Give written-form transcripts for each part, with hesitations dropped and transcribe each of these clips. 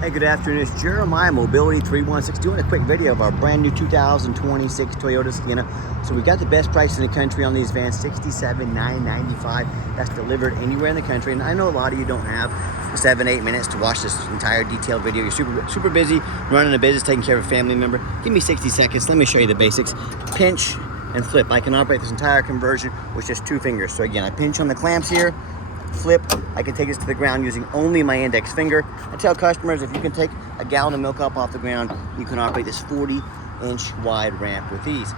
Hey, good afternoon. It's Jeremiah, Mobility 316, doing a quick video of our brand new 2026 Toyota Sienna. So we got the best price in the country on these vans, $67,995. That's delivered anywhere in the country. And I know a lot of you don't have 7-8 minutes to watch this entire detailed video. You're super busy running a business, taking care of a family member. Give me 60 seconds. Let me show you the basics. Pinch and flip. I can operate this entire conversion with just 2 fingers. So again, I pinch on the clamps here, flip. I can take this to the ground using only my index finger. I tell customers, if you can take a gallon of milk up off the ground, you can operate this 40-inch wide ramp with ease.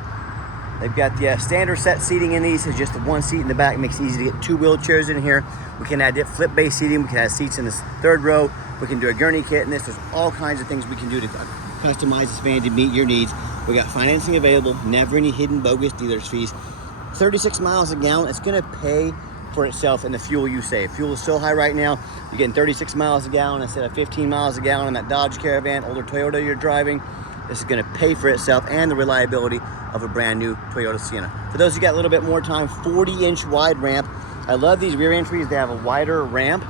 They've got the standard set seating in these. It's just the 1 seat in the back. It makes it easy to get 2 wheelchairs in here. We can add flip-based seating. We can add seats in this 3rd row. We can do a gurney kit in this. There's all kinds of things we can do to customize this van to meet your needs. We got financing available, never any hidden bogus dealer's fees. 36 miles a gallon. It's going to pay for itself in the fuel you save. Fuel is so high right now, you're getting 36 miles a gallon instead of 15 miles a gallon in that Dodge Caravan, older Toyota you're driving. This is going to pay for itself and the reliability of a brand new Toyota Sienna. For those who got a little bit more time, 40-inch wide ramp. I love these rear entries. They have a wider ramp.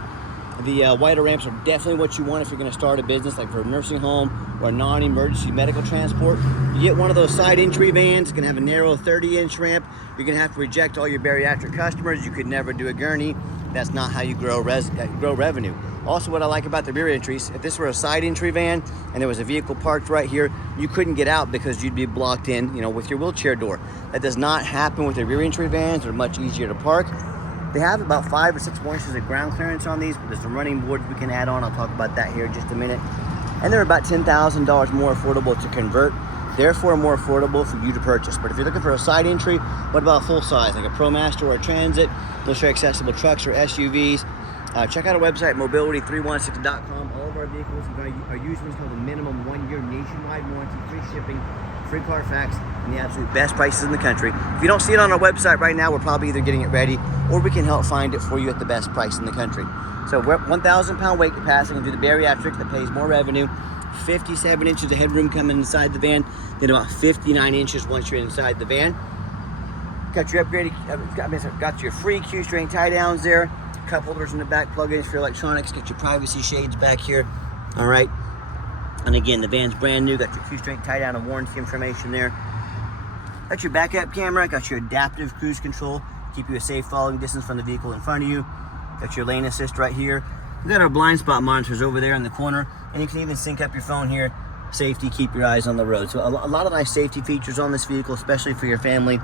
The wider ramps are definitely what you want if you're going to start a business, like for a nursing home or a non-emergency medical transport. You get one of those side entry vans, it's going to have a narrow 30-inch ramp. You're going to have to reject all your bariatric customers. You could never do a gurney. That's not how you grow revenue. Also, what I like about the rear entries, if this were a side entry van and there was a vehicle parked right here, you couldn't get out because you'd be blocked in, with your wheelchair door. That does not happen with the rear entry vans. They're much easier to park. They have about 5 or 6 more inches of ground clearance on these, but there's some running boards we can add on. I'll talk about that here in just a minute. And they're about $10,000 more affordable to convert, therefore more affordable for you to purchase. But if you're looking for a side entry, what about a full size, like a ProMaster or a Transit? Those are accessible trucks or SUVs. Check out our website, mobility316.com. All of our vehicles are used what's called a minimum 1-year nationwide warranty, free shipping, free Carfax, and the absolute best prices in the country. If you don't see it on our website right now, we're probably either getting it ready or we can help find it for you at the best price in the country. So we're 1,000-pound weight capacity and do the bariatric that pays more revenue. 57 inches of headroom coming inside the van, then about 59 inches once you're inside the van. Got your upgraded, got your free Q-string tie downs there. Cup holders in the back, plug-ins for your electronics. Got your privacy shades back here. All right. And again, the van's brand new. Got your Q-string tie down and warranty information there. Got your backup camera. Got your adaptive cruise control. Keep you a safe following distance from the vehicle in front of you. Got your lane assist right here. We got our blind spot monitors over there in the corner. And you can even sync up your phone here. Safety, keep your eyes on the road. So a lot of nice safety features on this vehicle, especially for your family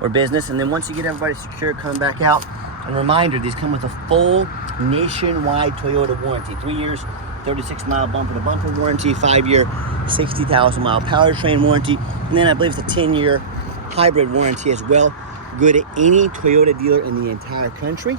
or business. And then once you get everybody secure, come back out. And reminder, these come with a full nationwide Toyota warranty. 3 years, 36-mile bumper-to-bumper warranty, 5-year, 60,000-mile powertrain warranty. And then I believe it's a 10-year hybrid warranty as well. Good at any Toyota dealer in the entire country.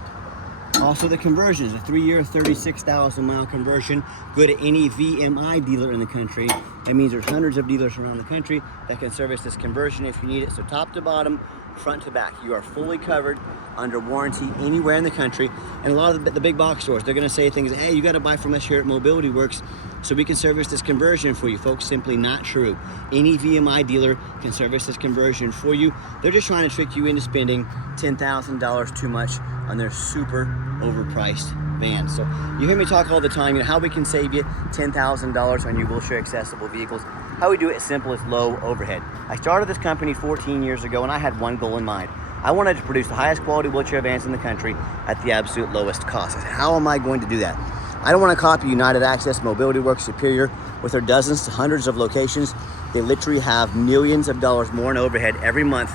Also the conversions, a 3-year, 36,000-mile conversion. Good at any VMI dealer in the country. That means there's hundreds of dealers around the country that can service this conversion if you need it. So top to bottom, front to back, you are fully covered under warranty anywhere in the country. And a lot of the big box stores, they're going to say things, hey, you got to buy from us here at Mobility Works so we can service this conversion for you. Folks, simply not true. Any VMI dealer can service this conversion for you. They're just trying to trick you into spending $10,000 too much on their super overpriced van. So you hear me talk all the time, how we can save you $10,000 on your wheelchair accessible vehicles. How we do it is simple, it's low overhead. I started this company 14 years ago and I had one goal in mind. I wanted to produce the highest quality wheelchair vans in the country at the absolute lowest cost. How am I going to do that? I don't want to copy United Access, Mobility Works, Superior with their dozens to hundreds of locations. They literally have millions of dollars more in overhead every month.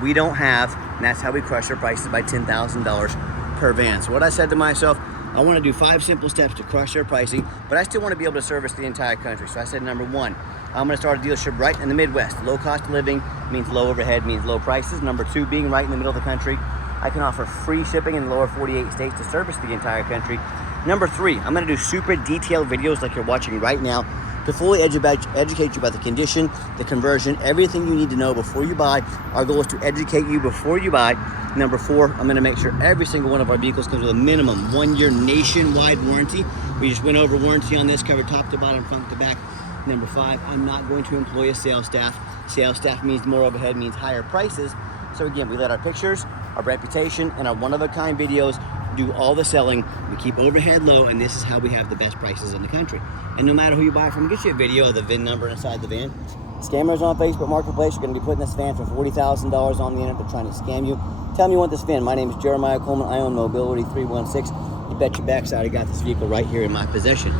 We don't have, and that's how we crush our prices by $10,000 per van. So what I said to myself, I want to do 5 simple steps to crush their pricing, but I still want to be able to service the entire country. So I said, number 1, I'm going to start a dealership right in the Midwest. Low cost of living means low overhead, means low prices. Number 2, being right in the middle of the country, I can offer free shipping in the lower 48 states to service the entire country. Number 3, I'm going to do super detailed videos like you're watching right now to fully educate you about the condition, the conversion, everything you need to know before you buy. Our goal is to educate you before you buy. Number 4, I'm going to make sure every single one of our vehicles comes with a minimum 1-year nationwide warranty. We just went over warranty on this, covered top to bottom, front to back. Number 5, I'm not going to employ a sales staff. Sales staff means more overhead, means higher prices. So again, we let our pictures, our reputation, and our one-of-a-kind videos do all the selling. We keep overhead low, and this is how we have the best prices in the country. And no matter who you buy from, get you a video of the VIN number inside the van. Scammers on Facebook Marketplace are going to be putting this van for $40,000 on the internet. They're trying to scam you. Tell me you want this van. My name is Jeremiah Coleman. I own Mobility 316. You bet your backside I got this vehicle right here in my possession.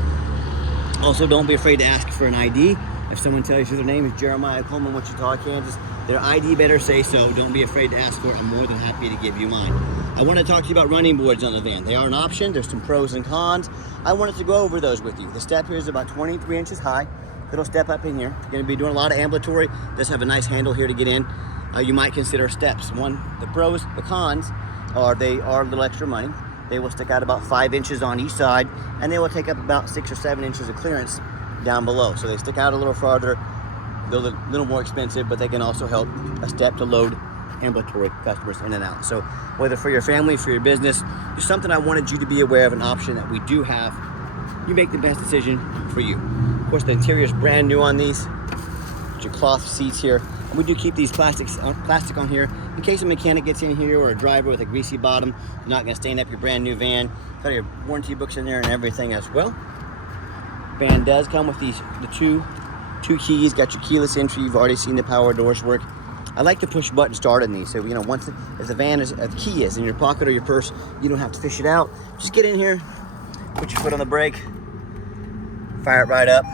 Also, don't be afraid to ask for an ID. If someone tells you their name is Jeremiah Coleman, Wichita, Kansas, their ID better say so. Don't be afraid to ask for it. I'm more than happy to give you mine. I want to talk to you about running boards on the van. They are an option. There's some pros and cons. I wanted to go over those with you. The step here is about 23 inches high. Little step up in here. You're going to be doing a lot of ambulatory. Does have a nice handle here to get in. You might consider steps. The pros, the cons are they are a little extra money. They will stick out about 5 inches on each side, and they will take up about 6 or 7 inches of clearance down below. So they stick out a little farther. They're a little more expensive, but they can also help a step to load ambulatory customers in and out. So whether for your family, for your business, just something I wanted you to be aware of, an option that we do have. You make the best decision for you. Of course, the interior is brand new on these. Your cloth seats here. And we do keep these plastic on here in case a mechanic gets in here or a driver with a greasy bottom. You're not going to stain up your brand new van. Got your warranty books in there and everything as well. Van does come with the two keys. Got your keyless entry. You've already seen the power doors work. I like to push button start in these. So once if the key is in your pocket or your purse, you don't have to fish it out. Just get in here, put your foot on the brake, fire it right up.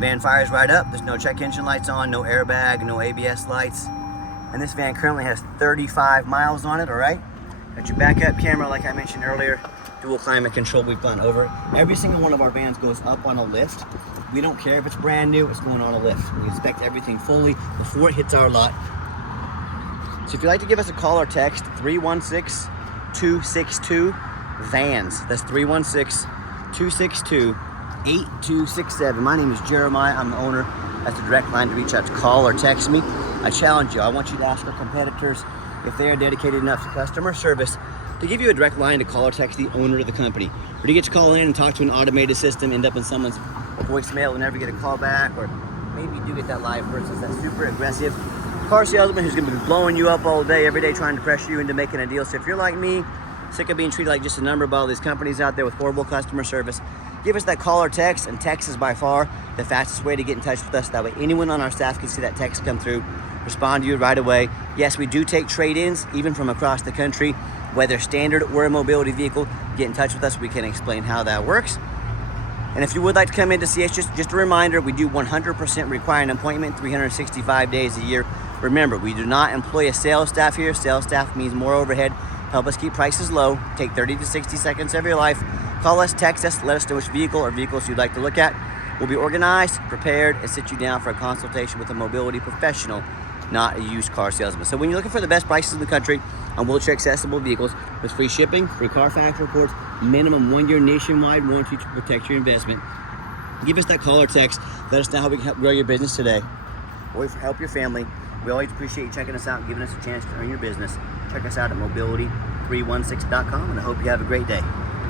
Van fires right up. There's no check engine lights on, no airbag, no ABS lights. And this van currently has 35 miles on it, all right? Got your backup camera, like I mentioned earlier, dual climate control. We've gone over it. Every single one of our vans goes up on a lift. We don't care if it's brand new, it's going on a lift. We inspect everything fully before it hits our lot. So if you'd like to give us a call or text, 316-262-VANS. That's 316-262-8267. My name is Jeremiah. I'm the owner. That's the direct line to reach out to call or text me. I challenge you. I want you to ask our competitors if they are dedicated enough to customer service to give you a direct line to call or text the owner of the company. Or to get you call in and talk to an automated system, end up in someone's voicemail and never get a call back, or maybe you do get that live person that's super aggressive car salesman who's going to be blowing you up all day, every day, trying to pressure you into making a deal. So if you're like me, sick of being treated like just a number by all these companies out there with horrible customer service, give us that call or text, and text is by far the fastest way to get in touch with us. That way anyone on our staff can see that text come through, respond to you right away. Yes, we do take trade-ins, even from across the country, whether standard or a mobility vehicle. Get in touch with us. We can explain how that works. And if you would like to come in to see us, just a reminder, we do 100% require an appointment 365 days a year. Remember, we do not employ a sales staff here. Sales staff means more overhead. Help us keep prices low. Take 30 to 60 seconds of your life. Call us, text us, let us know which vehicle or vehicles you'd like to look at. We'll be organized, prepared, and sit you down for a consultation with a mobility professional, not a used car salesman. So when you're looking for the best prices in the country on wheelchair accessible vehicles with free shipping, free Carfax reports, minimum 1-year nationwide warranty to protect your investment, give us that call or text. Let us know how we can help grow your business today or help your family. We always appreciate you checking us out and giving us a chance to earn your business. Check us out at mobility316.com, and I hope you have a great day.